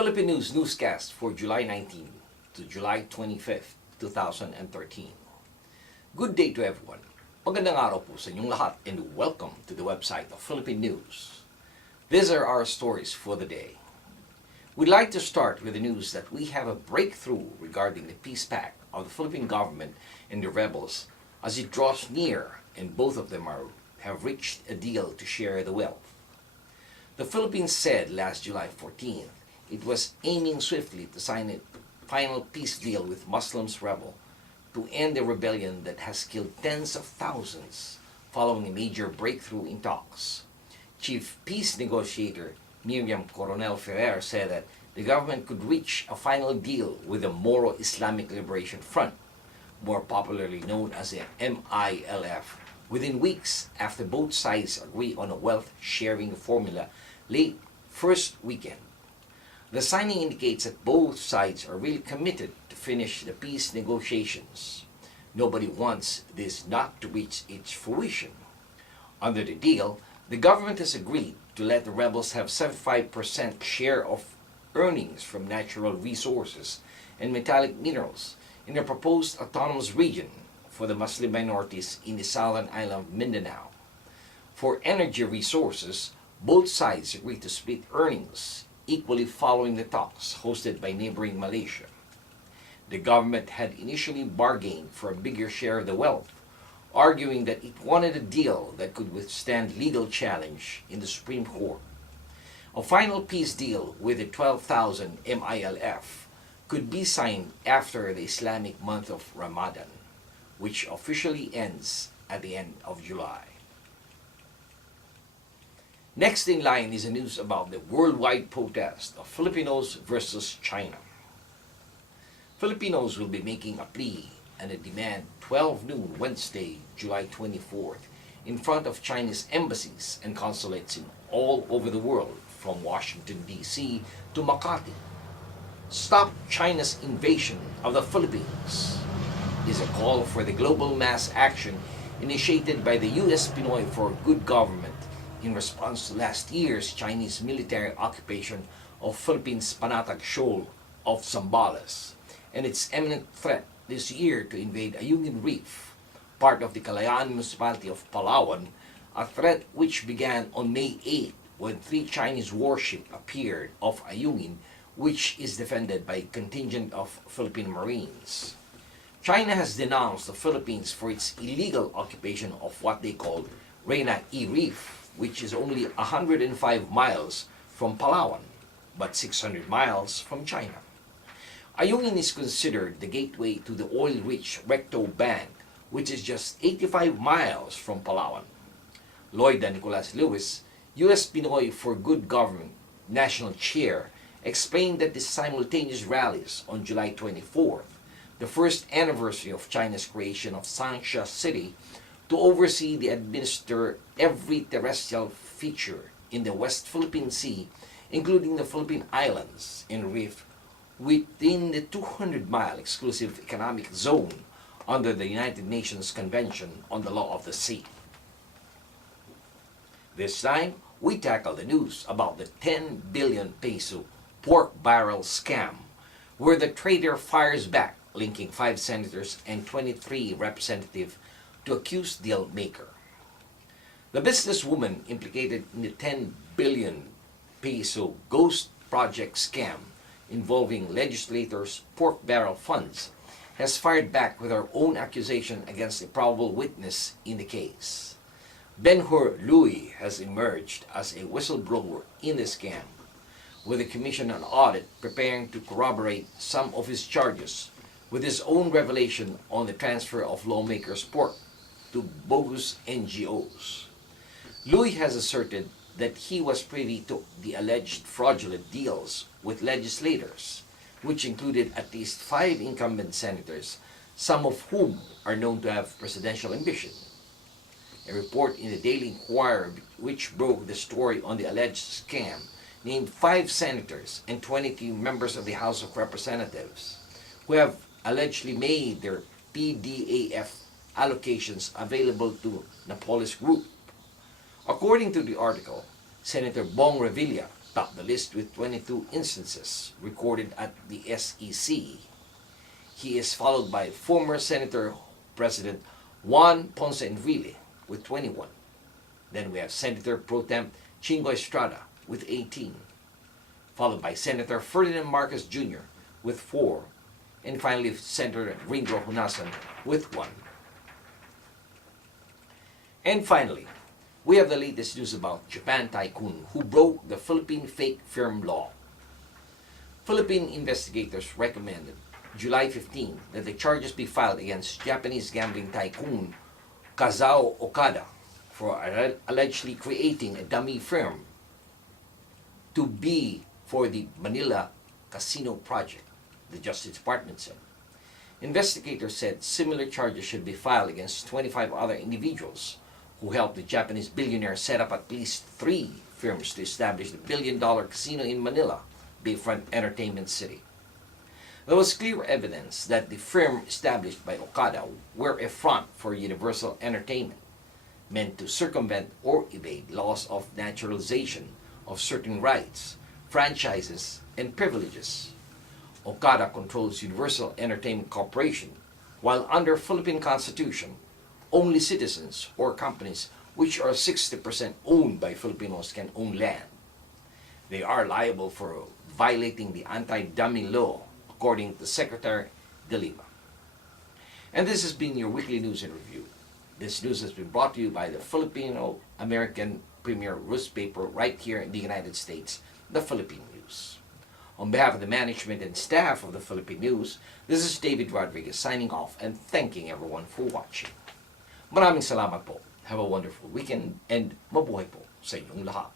Philippine News newscast for July 19 to July 25th, 2013. Good day to everyone. Magandang araw po sa inyong lahat and welcome to the website of Philippine News. These are our stories for the day. We'd like to start with the news that we have a breakthrough regarding the peace pact of the Philippine government and the rebels as it draws near, and both of them have reached a deal to share the wealth. The Philippines said last July 14th it was aiming swiftly to sign a final peace deal with Muslims rebel to end the rebellion that has killed tens of thousands following a major breakthrough in talks. Chief Peace Negotiator Miriam Coronel Ferrer said that the government could reach a final deal with the Moro Islamic Liberation Front, more popularly known as the MILF, within weeks after both sides agree on a wealth-sharing formula late first weekend. The signing indicates that both sides are really committed to finish the peace negotiations. Nobody wants this not to reach its fruition. Under the deal, the government has agreed to let the rebels have 75% share of earnings from natural resources and metallic minerals in the proposed autonomous region for the Muslim minorities in the southern island of Mindanao. For energy resources, both sides agreed to split earnings equally following the talks hosted by neighboring Malaysia. The government had initially bargained for a bigger share of the wealth, arguing that it wanted a deal that could withstand legal challenge in the Supreme Court. A final peace deal with the 12,000 MILF could be signed after the Islamic month of Ramadan, which officially ends at the end of July. Next in line is the news about the worldwide protest of Filipinos versus China. Filipinos will be making a plea and a demand 12 noon Wednesday, July 24th, in front of Chinese embassies and consulates in all over the world, from Washington, D.C. to Makati. Stop China's invasion of the Philippines is a call for the global mass action initiated by the U.S. Pinoy for Good Government in response to last year's Chinese military occupation of Philippines' Panatag Shoal of Zambales and its imminent threat this year to invade Ayungin Reef, part of the Kalayaan municipality of Palawan, a threat which began on May 8 when 3 Chinese warships appeared off Ayungin, which is defended by a contingent of Philippine Marines. China has denounced the Philippines for its illegal occupation of what they call Reyna E Reef, which is only 105 miles from Palawan, but 600 miles from China. Ayungin is considered the gateway to the oil-rich Recto Bank, which is just 85 miles from Palawan. Lloyda Nicolas Lewis, U.S. Pinoy for Good Government National Chair, explained that the simultaneous rallies on July 24th, the first anniversary of China's creation of Sangsha City, to oversee the administer every terrestrial feature in the West Philippine Sea, including the Philippine Islands and Reef, within the 200-mile exclusive economic zone under the United Nations Convention on the Law of the Sea. This time, we tackle the news about the 10 billion peso pork barrel scam, where the trader fires back, linking 5 senators and 23 representatives to accuse deal maker. The businesswoman implicated in the 10 billion peso ghost project scam involving legislators' pork barrel funds has fired back with her own accusation against a probable witness in the case. Ben-Hur Louis has emerged as a whistleblower in the scam, with the Commission on Audit preparing to corroborate some of his charges with his own revelation on the transfer of lawmakers' pork to bogus NGOs. Louis has asserted that he was privy to the alleged fraudulent deals with legislators, which included at least 5 incumbent senators, some of whom are known to have presidential ambition. A report in the Daily Inquirer, which broke the story on the alleged scam, named 5 senators and 22 members of the House of Representatives who have allegedly made their PDAF allocations available to Napolis Group. According to the article, Senator Bong Revilla, topped the list with 22 instances recorded at the SEC. He is followed by former Senator President Juan Ponce Enrile with 21. Then we have Senator Pro Tem Chingo Estrada with 18, followed by Senator Ferdinand Marcos Jr. with 4, and finally Senator Ringo Hunasan with 1. And finally, we have the latest news about Japan tycoon who broke the Philippine fake firm law. Philippine investigators recommended July 15 that the charges be filed against Japanese gambling tycoon Kazao Okada for allegedly creating a dummy firm to be for the Manila Casino project, the Justice Department said. Investigators said similar charges should be filed against 25 other individuals who helped the Japanese billionaire set up at least 3 firms to establish the billion-dollar casino in Manila, Bayfront Entertainment City. There was clear evidence that the firm established by Okada were a front for Universal Entertainment, meant to circumvent or evade laws of naturalization of certain rights, franchises, and privileges. Okada controls Universal Entertainment Corporation, while under Philippine Constitution, only citizens or companies which are 60% owned by Filipinos can own land. They are liable for violating the anti-dummy law, according to Secretary De Lima. And this has been your weekly news and review. This news has been brought to you by the Filipino-American premier newspaper right here in the United States, the Philippine News. On behalf of the management and staff of the Philippine News, this is David Rodriguez signing off and thanking everyone for watching. Maraming salamat po. Have a wonderful weekend and mabuhay po sa inyong lahat.